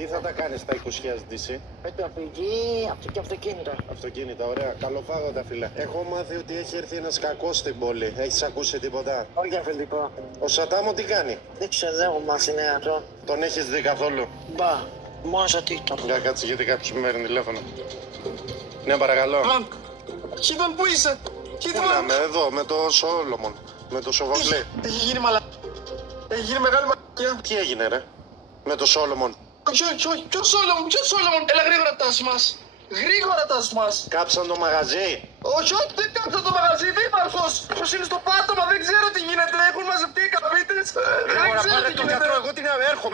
Τι θα τα κάνεις τα 20.000 DC? Μεταφυγή και αυτοκίνητα. Αυτοκίνητα, ωραία. Καλοφάγοντα, φίλε. Έχω μάθει ότι έχει έρθει ένας κακός στην πόλη. Έχεις ακούσει τίποτα? Όχι αφεντικό. Ο Σατάμο τι κάνει? Δεν ξέρω, δεν έχω μάθει νέα αυτό. Τον έχεις δει καθόλου? Μπα, μόνο στο TikTok. Για κάτσε, γιατί κάποιος με παίρνει τηλέφωνο. Ναι, παρακαλώ. Χίτμαν, πού είσαι? Πού Χίτμαν, να είμαι, εδώ, με το Σόλομον. Με το Σοβαβλή. έχει γίνει μαλα... Έχει γίνει μεγάλη μαλακία. Τι έγινε, ρε? Με το Σόλομον. Όχι, ποιος Σόλομον, έλα γρήγορα τάση μας. Γρήγορα τάση μας. Κάψαν το μαγαζί. Όχι, δεν κάψα το μαγαζί, δήμαρχος. Ποιος είναι στο πάτωμα, δεν ξέρω τι γίνεται. Έχουν μαζευτεί οι καπίτες. Δεν Γρήγορα, ξέρω πάρε τι το γίνεται. γιατρό. Εγώ την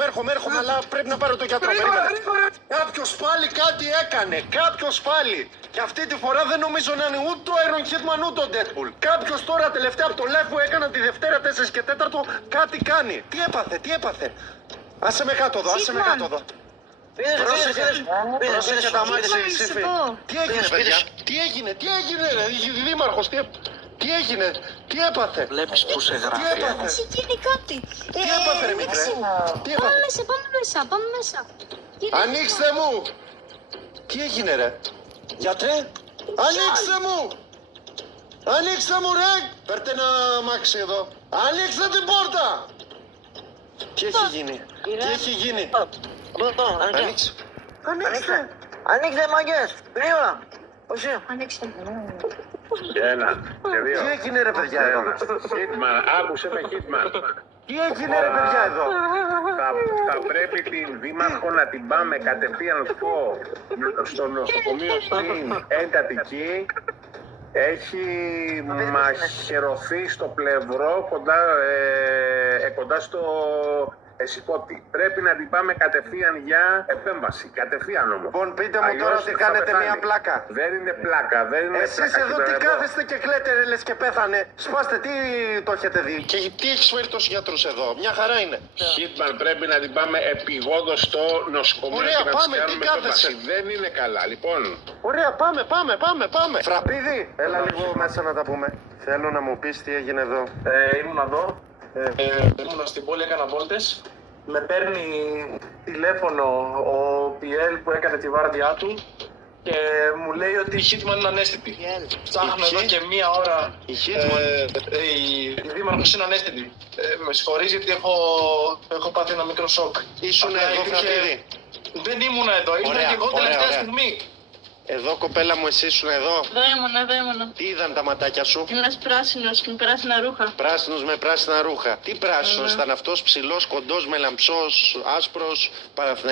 έρχομαι, αλλά πρέπει να πάρω το γιατρό. Γρήγορα, Περίμενε. γρήγορα. Κάποιος πάλι κάτι έκανε. Κάποιος πάλι. Και αυτή τη φορά δεν νομίζω να είναι ούτε ο Iron Hitman ούτε ο Deadpool. Κάποιος τώρα τελευταία από το live που έκανα τη Δευτέρα 4 και 4 κάτι κάνει. Τι έπαθε. Άσε με κάτω εδώ, Πρόσεχε τα μάτια σου, Σύφη. Τι έγινε, παιδιά? Τι έγινε, ρε, δήμαρχος, τι έγινε, τι έπαθε? Βλέπεις που σε Τι γράφει. έπαθε? Έχει γίνει κάτι. Τι έπαθε, ρε μικρέ? Τι έπαθε? Πάμε μέσα. Ανοίξτε μου! Τι έγινε, ρε? Γιατρέ, ανοίξτε μου, ρε! Φέρτε ένα αμάξι εδώ. Ανοίξτε την πόρτα! Τι έχει γίνει? Ανοίξε. Ανοίξτε μάγκες, γρήγορα. Όχι. Ανοίξτε. Ένα και δύο. Τι έγινε, ρε παιδιά, εδώ? Χίτμαν, άκουσε με Χίτμαν. Τι έγινε, ρε παιδιά, εδώ? Θα πρέπει την δήμαρχο να την πάμε κατευθείαν στο νοσοκομείο στην εντατική. Έχει μαχαιρωθεί στο πλευρό κοντά στο Εσικότη. Πρέπει να την πάμε κατευθείαν για επέμβαση. Κατευθείαν όμως. Λοιπόν, πείτε μου Αλλιώς τώρα ότι θα κάνετε πεθάνει. μια πλάκα. Δεν είναι πλάκα, δεν είναι Εσείς πλάκα. εδώ τι κυβερνώ. κάθεστε και κλαίτε, ρε, λες και πέθανε. Σπάστε, τι το έχετε δει? Και τι έχεις φέρει τόσους γιατρούς εδώ? Μια χαρά είναι. Χίτμαν, πρέπει να την πάμε επιγόντως στο νοσοκομείο. Ωραία, και να πάμε, της τι κάνουμε κάθεσαι? επέμβαση. Δεν είναι καλά, λοιπόν. Ωραία, πάμε. Φραπίδη, έλα λίγο μέσα να τα πούμε. Θέλω να μου πεις τι έγινε εδώ. Ήμουν εδώ. Ήμουν στην πόλη, έκανα βόλτες. Με παίρνει τηλέφωνο ο PL που έκανε τη βάρδιά του και μου λέει ότι η Hitman είναι ανέστητη. Ψάχνω Η εδώ ποιοι? και μία ώρα. Η Hitman. Η δήμαρχος είναι ανέστητη. Με συγχωρείς γιατί έχω πάθει ένα μικρό σοκ. Ήσουν Απλά εδώ, υπήρχε- Φραπίδη? Δεν ήμουν εδώ, ήρθα Ωραία, και εγώ ωραία, τελευταία ωραία. στιγμή. Εδώ, κοπέλα μου, εσύ ήσουν εδώ? Εδώ ήμουν. Τι είδαν τα ματάκια σου? Ένας πράσινος με πράσινα ρούχα. Πράσινος με πράσινα ρούχα. Τι πράσινος ήταν αυτός? Ψηλός, κοντός, μελαμψός, άσπρος, παραθυναϊκός?